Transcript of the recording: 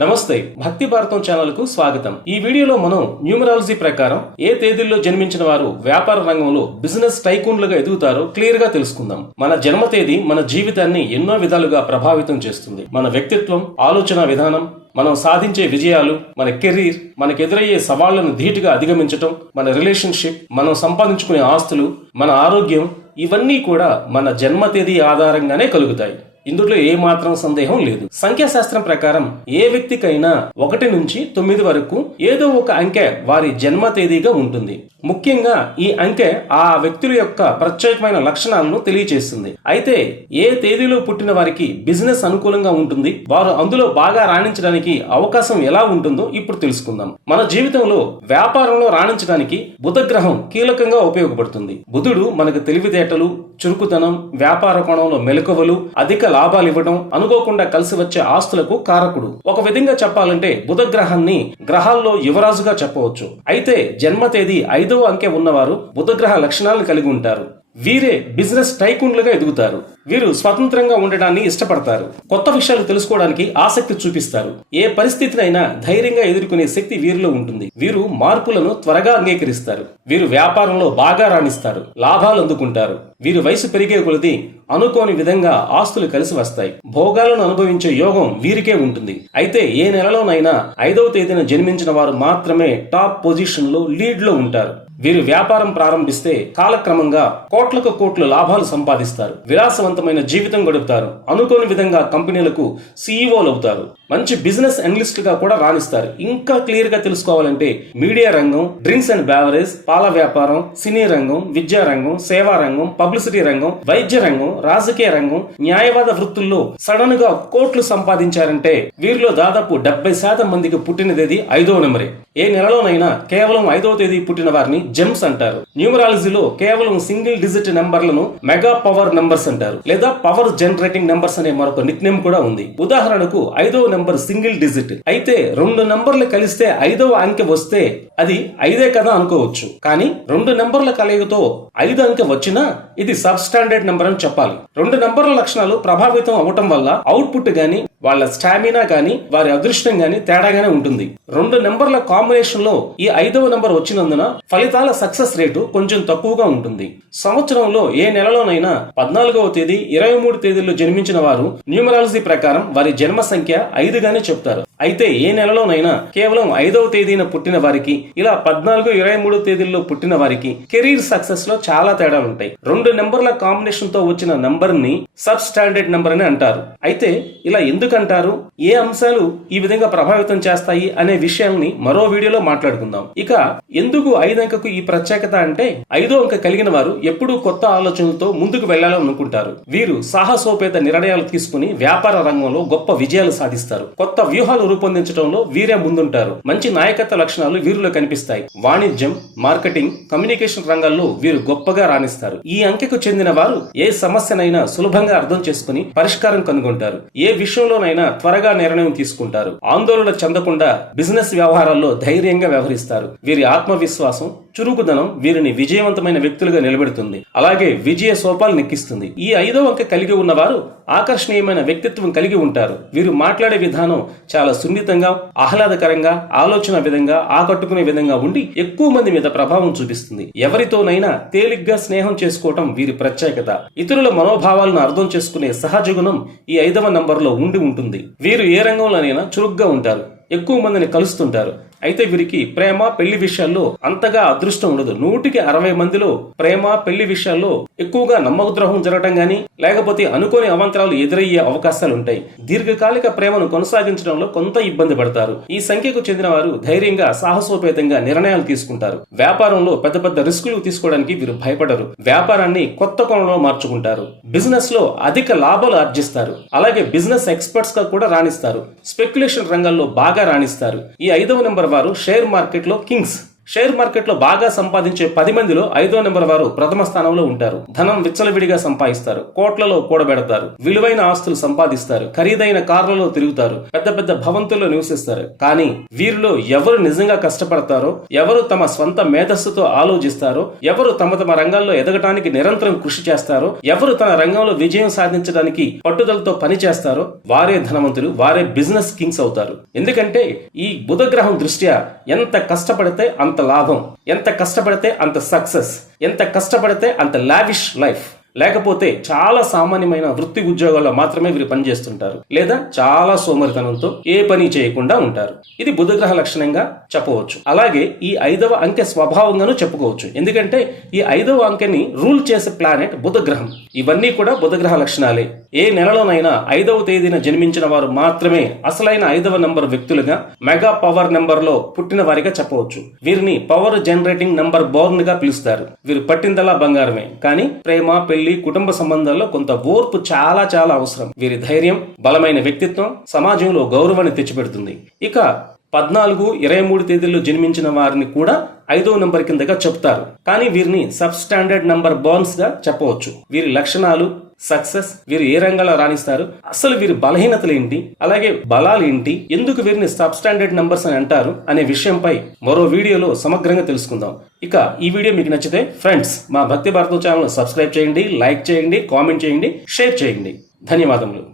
నమస్తే భక్తి భారతం ఛానల్కు స్వాగతం. ఈ వీడియోలో మనం న్యూమరాలజీ ప్రకారం ఏ తేదీల్లో జన్మించిన వారు వ్యాపార రంగంలో బిజినెస్ టైకూన్లుగా ఎదుగుతారో క్లియర్గా తెలుసుకుందాం. మన జన్మ తేదీ మన జీవితాన్ని ఎన్నో విధాలుగా ప్రభావితం చేస్తుంది. మన వ్యక్తిత్వం ఆలోచన విధానం మనం సాధించే విజయాలు మన కెరీర్ మనకు ఎదురయ్యే సవాళ్ళను ధీటుగా అధిగమించటం మన రిలేషన్షిప్ మనం సంపాదించుకునే ఆస్తులు మన ఆరోగ్యం ఇవన్నీ కూడా మన జన్మ తేదీ ఆధారంగానే కలుగుతాయి. ఇందులో ఏ మాత్రం సందేహం లేదు. సంఖ్యాశాస్త్రం ప్రకారం ఏ వ్యక్తికైనా ఒకటి నుంచి తొమ్మిది వరకు ఏదో ఒక అంకె వారి జన్మ తేదీగా ఉంటుంది. ముఖ్యంగా ఈ అంకె ఆ వ్యక్తుల యొక్క ప్రత్యేకమైన లక్షణాలను తెలియజేస్తుంది అయితే ఏ తేదీలో పుట్టిన వారికి బిజినెస్ అనుకూలంగా ఉంటుంది? వారు అందులో బాగా రాణించడానికి అవకాశం ఎలా ఉంటుందో ఇప్పుడు తెలుసుకుందాం. మన జీవితంలో వ్యాపారంలో రాణించడానికి బుధ గ్రహం కీలకంగా ఉపయోగపడుతుంది. బుధుడు మనకు తెలివితేటలు చురుకుతనం వ్యాపార కోణంలో మెలకువలు అధిక లాభాలు ఇవ్వడం అనుకోకుండా కలిసి వచ్చే ఆస్తులకు కారకుడు. ఒక విధంగా చెప్పాలంటే బుధ గ్రహాన్ని గ్రహాల్లో యువరాజుగా చెప్పవచ్చు. అయితే జన్మ తేదీ ఐదవ అంకె ఉన్నవారు బుధగ్రహ లక్షణాలను కలిగి ఉంటారు. వీరే బిజినెస్ టైకూన్లుగా ఎదుగుతారు. వీరు స్వతంత్రంగా ఉండడాన్ని ఇష్టపడతారు. కొత్త విషయాలు తెలుసుకోవడానికి ఆసక్తి చూపిస్తారు. ఏ పరిస్థితినైనా ధైర్యంగా ఎదుర్కొనే శక్తి వీరిలో ఉంటుంది. వీరు మార్పులను త్వరగా అంగీకరిస్తారు. వీరు వ్యాపారంలో బాగా రాణిస్తారు. లాభాలు అందుకుంటారు. వీరు వయసు పెరిగే కొలది అనుకోని విధంగా ఆస్తులు కలిసి వస్తాయి. భోగాలను అనుభవించే యోగం వీరికే ఉంటుంది. అయితే ఏ నెలలోనైనా ఐదవ తేదీన జన్మించిన వారు మాత్రమే టాప్ పొజిషన్లో లీడ్లో ఉంటారు. వీరు వ్యాపారం ప్రారంభిస్తే కాలక్రమంగా కోట్లకు కోట్లు లాభాలు సంపాదిస్తారు. విలాసవంతమైన జీవితం గడుపుతారు. అనుకోని విధంగా కంపెనీలకు సీఈఓలు అవుతారు. మంచి బిజినెస్ అనలిస్ట్గా కూడా రాణిస్తారు. ఇంకా క్లియర్గా తెలుసుకోవాలంటే మీడియా రంగం డ్రింక్స్ అండ్ బ్యావరేజ్ పాల వ్యాపారం సినీ రంగం విద్యా రంగం సేవా రంగం పబ్లిసిటీ రంగం వైద్య రంగం రాజకీయ రంగం న్యాయవాద వృత్తుల్లో సడన్గా కోట్లు సంపాదించారంటే వీరిలో దాదాపు డెబ్బై శాతం మందికి పుట్టినది ఐదో నెంబరే. ఏ నెలలోనైనా కేవలం ఐదవ తేదీ పుట్టిన వారిని జెమ్స్ అంటారు. న్యూమరాలజీలో కేవలం సింగిల్ డిజిట్ నెంబర్లను మెగా పవర్ నెంబర్స్ అంటారు. లేదా పవర్ జనరేటింగ్ నెంబర్స్ అనే మరొక నిక్ నేమ్ కూడా ఉంది. ఉదాహరణకు ఐదవ నెంబర్ సింగిల్ డిజిట్ అయితే రెండు నెంబర్లు కలిస్తే ఐదవ అంకె వస్తే అది ఐదే కదా అనుకోవచ్చు. కానీ రెండు నెంబర్ల కలయికతో ఐదు అంకె వచ్చినా ఇది సబ్ స్టాండర్డ్ నెంబర్ అని చెప్పాలి. రెండు నెంబర్ల లక్షణాలు ప్రభావితం అవటం వల్ల అవుట్పుట్ గాని వాళ్ళ స్టామినా కానీ వారి అదృష్టం కానీ తేడాగానే ఉంటుంది. రెండు నెంబర్ల కాంబినేషన్లో ఈ ఐదవ నెంబర్ వచ్చినందున ఫలితాల సక్సెస్ రేటు కొంచెం తక్కువగా ఉంటుంది. సంవత్సరంలో ఏ నెలలోనైనా పద్నాలుగవ తేదీ ఇరవై మూడు తేదీల్లో జన్మించిన వారు న్యూమరాలజీ ప్రకారం వారి జన్మ సంఖ్య ఐదుగానే చెప్తారు. అయితే ఏ నెలలోనైనా కేవలం ఐదవ తేదీన పుట్టిన వారికి ఇలా పద్నాలుగు ఇరవై మూడు తేదీల్లో పుట్టిన వారికి కెరీర్ సక్సెస్లో చాలా తేడాలు ఉంటాయి. రెండు నెంబర్ల కాంబినేషన్తో వచ్చిన నంబర్ని సబ్ స్టాండర్డ్ నెంబర్ అని అంటారు. అయితే ఇలా ఎందుకంటారు? ఏ అంశాలు ఈ విధంగా ప్రభావితం చేస్తాయి అనే విషయాన్ని మరో వీడియోలో మాట్లాడుకుందాం. ఇక ఎందుకు ఐదు అంకకు ఈ ప్రత్యేకత అంటే ఐదో అంక కలిగిన వారు ఎప్పుడూ కొత్త ఆలోచనలతో ముందుకు వెళ్ళాలనుకుంటారు వీరు సాహసోపేత నిర్ణయాలు తీసుకుని వ్యాపార రంగంలో గొప్ప విజయాలు సాధిస్తారు. కొత్త వ్యూహాలు రూపొందించడంలో వీరే ముందుంటారు. మంచి నాయకత్వ లక్షణాలు వీరిలో కనిపిస్తాయి. వాణిజ్యం మార్కెటింగ్ కమ్యూనికేషన్ రంగాల్లో వీరు గొప్పగా రాణిస్తారు. ఈ అంకెకు చెందిన వారు ఏ సమస్యనైనా సులభంగా అర్థం చేసుకుని పరిష్కారం కనుగొంటారు. ఏ విషయంలోనైనా త్వరగా నిర్ణయం తీసుకుంటారు. ఆందోళన చెందకుండా బిజినెస్ వ్యవహారాల్లో ధైర్యంగా వ్యవహరిస్తారు. వీరి ఆత్మవిశ్వాసం చురుకుదనం వీరిని విజయవంతమైన వ్యక్తులుగా నిలబెడుతుంది. అలాగే విజయ సోపాలు నెక్కిస్తుంది. ఈ ఐదో అంకె కలిగి ఉన్నవారు ఆకర్షణీయమైన వ్యక్తిత్వం కలిగి ఉంటారు. వీరు మాట్లాడే విధానం చాలా సున్నితంగా ఆహ్లాదకరంగా ఆలోచన విధంగా ఆకట్టుకునే విధంగా ఉండి ఎక్కువ మంది మీద ప్రభావం చూపిస్తుంది. ఎవరితోనైనా తేలిగ్గా స్నేహం చేసుకోవటం వీరి ప్రత్యేకత. ఇతరుల మనోభావాలను అర్థం చేసుకునే సహజ గుణం ఈ ఐదవ నంబర్లో ఉండి ఉంటుంది. వీరు ఏ రంగంలోనైనా చురుగ్గా ఉంటారు. ఎక్కువ మందిని కలుస్తుంటారు. అయితే వీరికి ప్రేమ పెళ్ళి విషయాల్లో అంతగా అదృష్టం ఉండదు. నూటికి అరవై మందిలో ప్రేమ పెళ్ళి విషయాల్లో ఎక్కువగా నమ్మకద్రోహం జరగటం గాని లేకపోతే అనుకోని అవంతరాలు ఎదురయ్యే అవకాశాలు ఉంటాయి దీర్ఘకాలిక ప్రేమను కొనసాగించడంలో కొంత ఇబ్బంది పడతారు. ఈ సంఖ్యకు చెందిన వారు ధైర్యంగా సాహసోపేతంగా నిర్ణయాలు తీసుకుంటారు. వ్యాపారంలో పెద్ద పెద్ద రిస్కులు తీసుకోవడానికి వీరు భయపడరు. వ్యాపారాన్ని కొత్త కోణంలో మార్చుకుంటారు. బిజినెస్లో అధిక లాభాలు ఆర్జిస్తారు. అలాగే బిజినెస్ ఎక్స్పర్ట్స్గా కూడా రాణిస్తారు. స్పెక్యులేషన్ రంగంలో బాగా రాణిస్తారు. ఈ ఐదవ నెంబర్ వారు షేర్ మార్కెట్లో కింగ్స్. షేర్ మార్కెట్లో బాగా సంపాదించే పది మందిలో ఐదో నెంబర్ వారు ప్రథమ స్థానంలో ఉంటారు. ధనం విచ్చలవిడిగా సంపాదిస్తారు. కోట్లలో కూడబెడతారు. విలువైన ఆస్తులు సంపాదిస్తారు. ఖరీదైన కార్లలో తిరుగుతారు. పెద్ద పెద్ద భవంతుల్లో నివసిస్తారు. కానీ వీరిలో ఎవరు నిజంగా కష్టపడతారో ఎవరు తమ స్వంత మేధస్సుతో ఆలోచిస్తారో ఎవరు తమ తమ రంగాల్లో ఎదగటానికి నిరంతరం కృషి చేస్తారో ఎవరు తన రంగంలో విజయం సాధించడానికి పట్టుదలతో పని చేస్తారో వారే ధనవంతులు వారే బిజినెస్ కింగ్స్ అవుతారు. ఎందుకంటే ఈ బుధగ్రహం దృష్ట్యా ఎంత కష్టపడితే అంత లాభం ఎంత కష్టపడితే అంత సక్సెస్ ఎంత కష్టపడితే అంత లావిష్ లైఫ్ లేకపోతే చాలా సామాన్యమైన వృత్తి ఉద్యోగాల్లో మాత్రమే వీరు పనిచేస్తుంటారు. లేదా చాలా సోమరితనంతో ఏ పని చేయకుండా ఉంటారు. ఇది బుధగ్రహ లక్షణంగా చెప్పవచ్చు. అలాగే ఈ ఐదవ అంకె స్వభావంగాను చెప్పుకోవచ్చు. ఎందుకంటే ఈ ఐదవ అంకెని రూల్ చేసే ప్లానెట్ బుధగ్రహం. ఇవన్నీ కూడా బుధగ్రహ లక్షణాలే. ఏ నెలలోనైనా ఐదవ తేదీన జన్మించిన వారు మాత్రమే అసలైన ఐదవ నంబర్ వ్యక్తులుగా మెగా పవర్ నెంబర్లో పుట్టిన వారిగా చెప్పవచ్చు. వీరిని పవర్ జనరేటింగ్ నంబర్ బోర్న్గా పిలుస్తారు. వీరు పట్టిందలా బంగారమే. కానీ ప్రేమ పెళ్ళి కుటుంబ సంబంధాల్లో కొంత ఓర్పు చాలా చాలా అవసరం. వీరి ధైర్యం బలమైన వ్యక్తిత్వం సమాజంలో గౌరవాన్ని తెచ్చిపెడుతుంది. ఇక పద్నాలుగు ఇరవై మూడు తేదీల్లో జన్మించిన వారిని కూడా ఐదో నంబర్ కిందగా చెప్తారు. కానీ వీరిని సబ్ స్టాండర్డ్ నంబర్ బర్న్స్గా చెప్పవచ్చు. వీరి లక్షణాలు సక్సెస్ వీరు ఏ రంగంలో రాణిస్తారు అసలు వీరి బలహీనతలు ఏంటి అలాగే బలాలు ఏంటి ఎందుకు వీరిని సబ్ స్టాండర్డ్ నంబర్స్ అని అంటారు అనే విషయంపై మరో వీడియోలో సమగ్రంగా తెలుసుకుందాం. ఇక ఈ వీడియో మీకు నచ్చితే ఫ్రెండ్స్ మా భక్తి భారతం ఛానల్ సబ్స్క్రైబ్ చేయండి లైక్ చేయండి కామెంట్ చేయండి షేర్ చేయండి. ధన్యవాదములు.